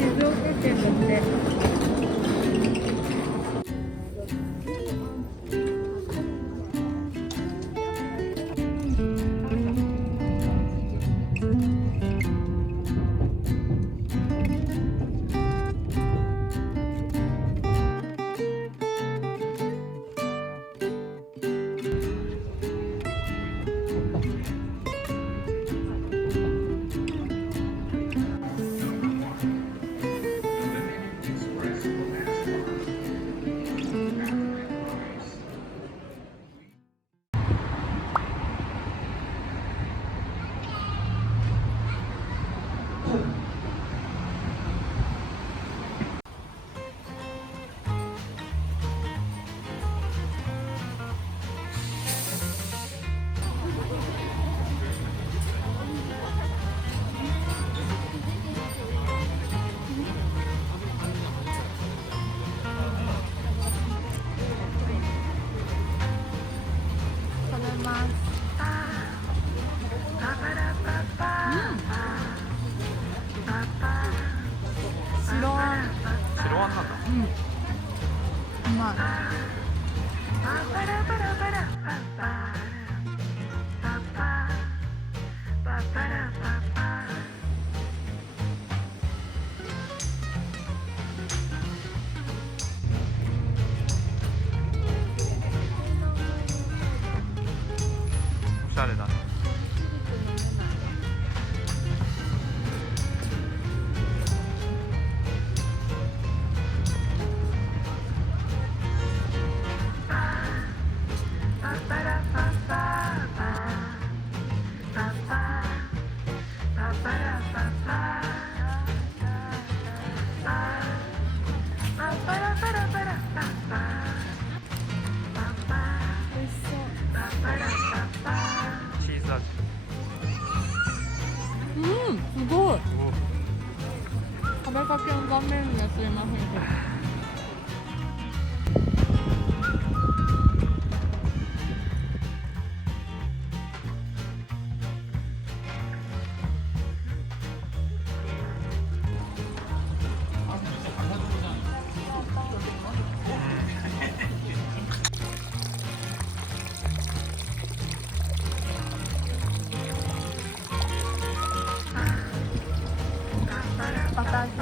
静岡県だって。 おしゃれだね。チーズ味。すごい。食べかけの断面ですいませんけど。バターチーズ。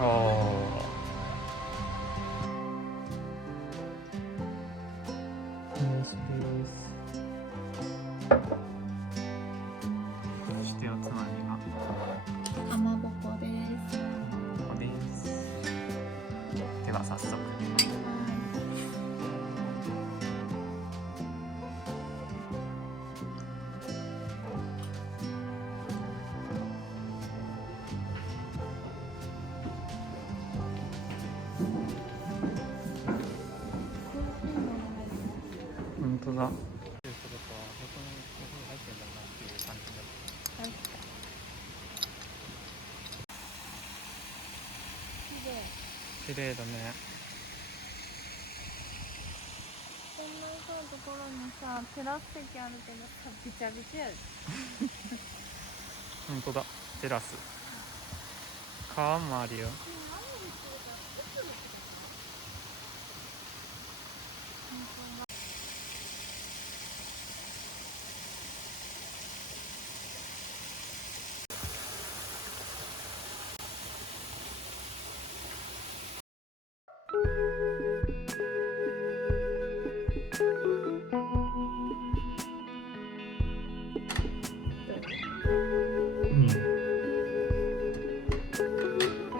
おお。よしです。そしておつまみがかまぼこです。ここです。では早速。本当だ。ということは本当にコーヒー入ってんだなっていう感じだ。はい。綺麗だね。こんなさところにさテラス席あるけどさびちゃびちゃやで。本当だ。テラス。川もあるよ。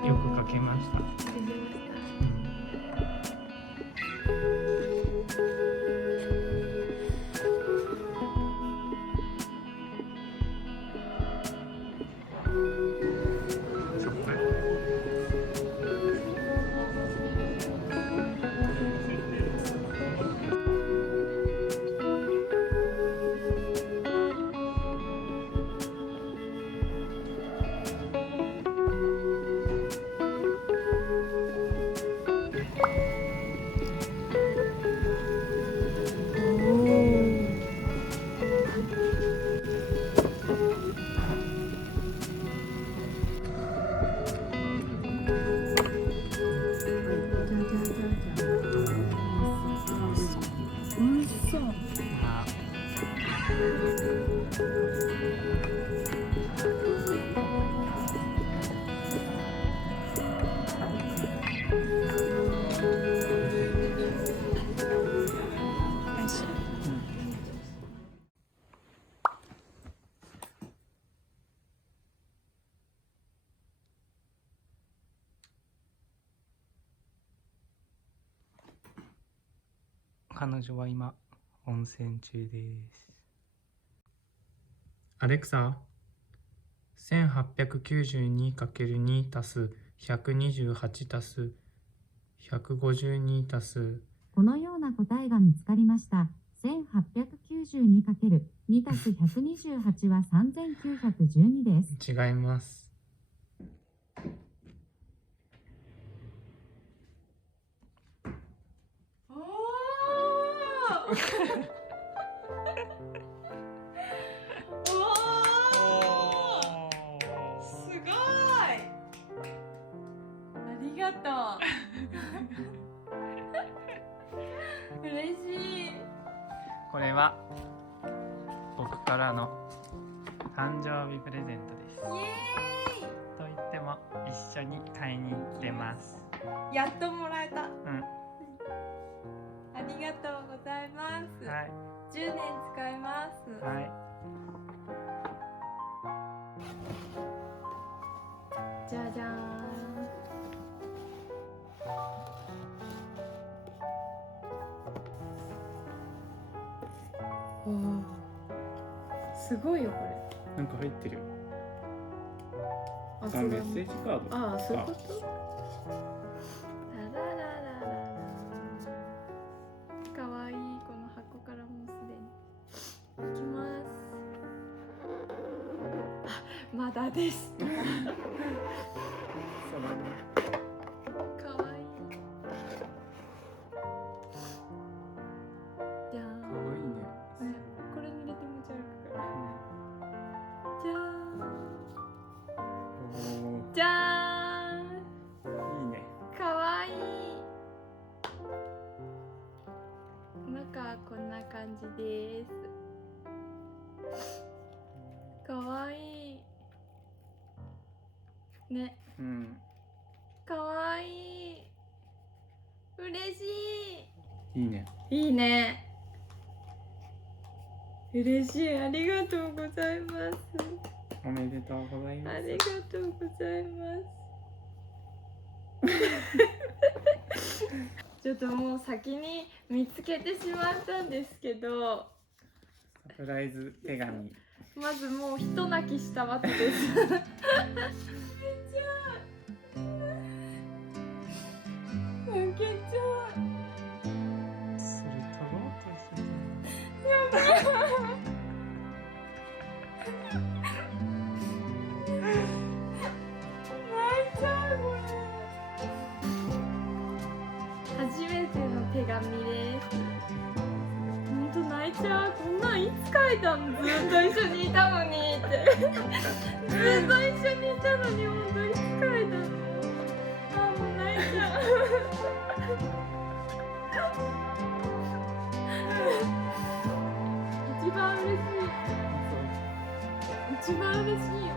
よく書けました。彼女は今温泉中です。アレクサ、1892×2 足す128足す152足すこのような答えが見つかりました。1892×2 足す128は3912です。違います。すごい。ありがとう。嬉しい。これは僕からの誕生日プレゼントです。イエーイ。と言っても一緒に買いに行ってます。やっともらえた。うん。ありがとうございます。はい。 10年使います。はい。じゃじゃーん。おー、すごいよこれ。なんか入ってる。あ、メッセージカード。ああ、そういうこと。ララララララ。かわいい、この箱からもうすでに。いきます。あ、まだです。そうだね。かわいい。じゃーん。かわいいね。これに入れて持ち歩くから。じゃーん。おじゃーん。お、いいね。かわいい。中はこんな感じです。かわいいね。うん。かいいね。いいね。嬉しい。ありがとうございます。おめでとうございます。ありがとうございます。ちょっともう先に見つけてしまったんですけど、サプライズ手紙。まずもう一泣きしたわけです。めっちゃ泣けちゃう。それ取ろうとしてる。やばい。泣いちゃうこれ。初めての手紙です。本当泣いちゃう。こんなんいつ書いたの？ずっと一緒にいたのにってずっと一緒にいたのに本当いつ書いたの？あ、もう泣いちゃう。一番嬉しい。一番嬉しいよ。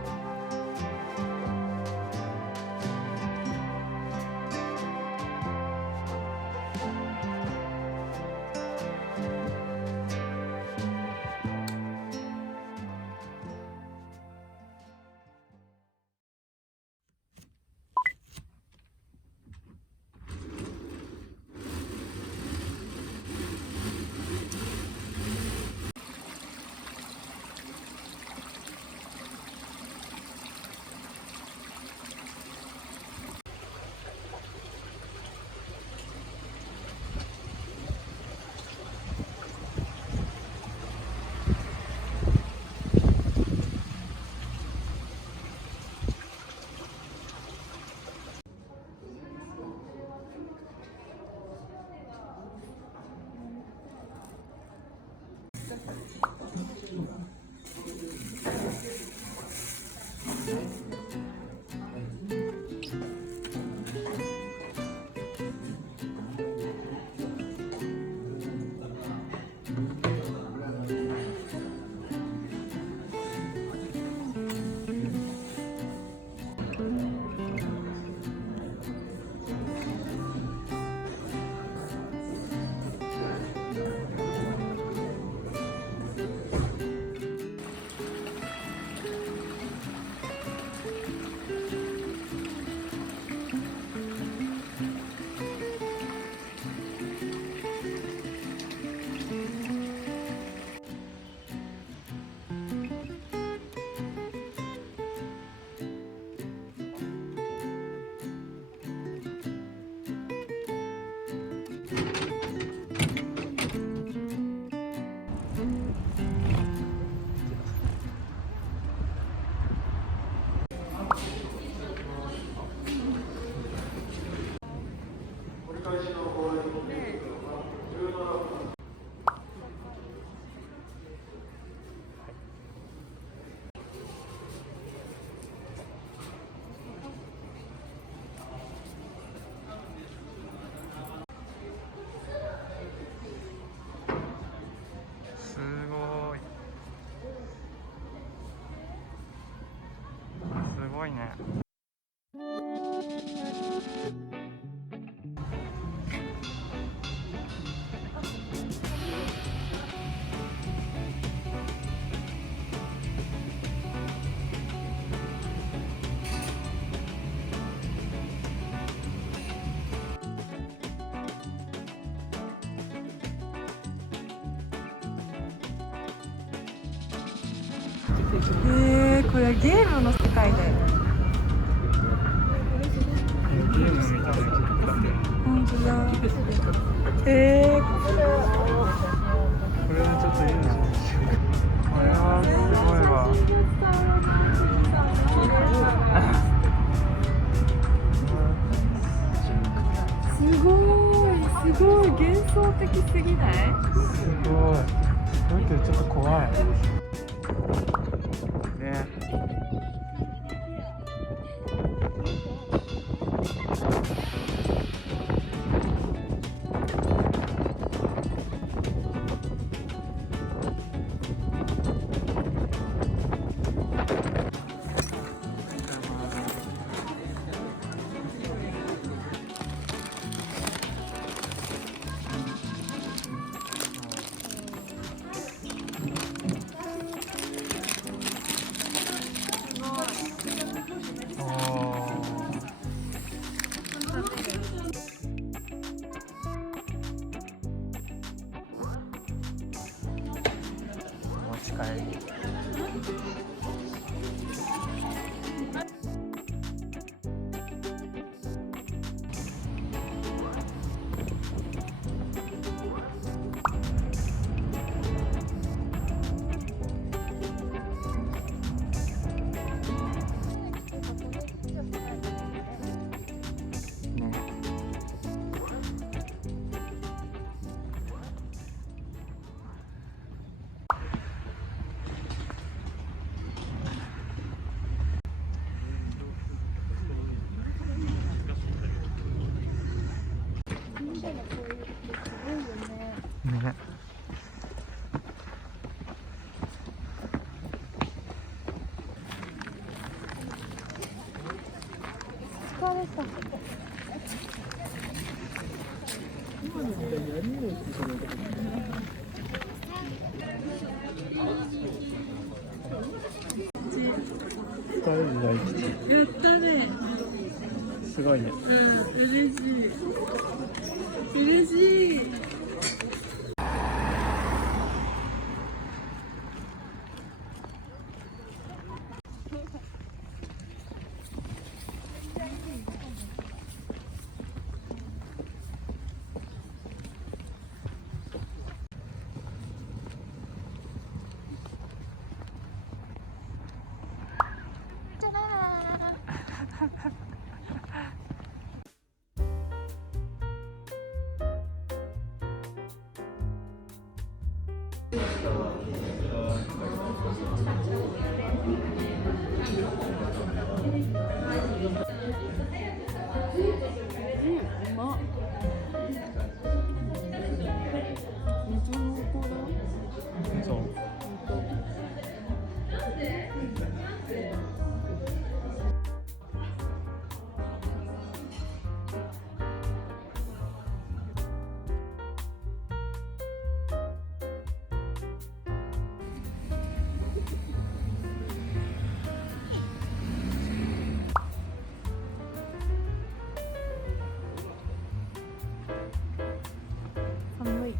すごい。すごいね。これゲームの世界だよ。ゲームみたいな。本当だ。これはちょっといいな。これはすごいわ。すごい幻想的すぎない？すごい。すごいけどちょっと怖い。ね。こういうってすごいよね。ね。疲れた。疲れる大吉。やったね。すごいね。うん、嬉しい。嬉しい。うまっ。めっちゃ濃厚だ。そう。寒い。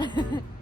ね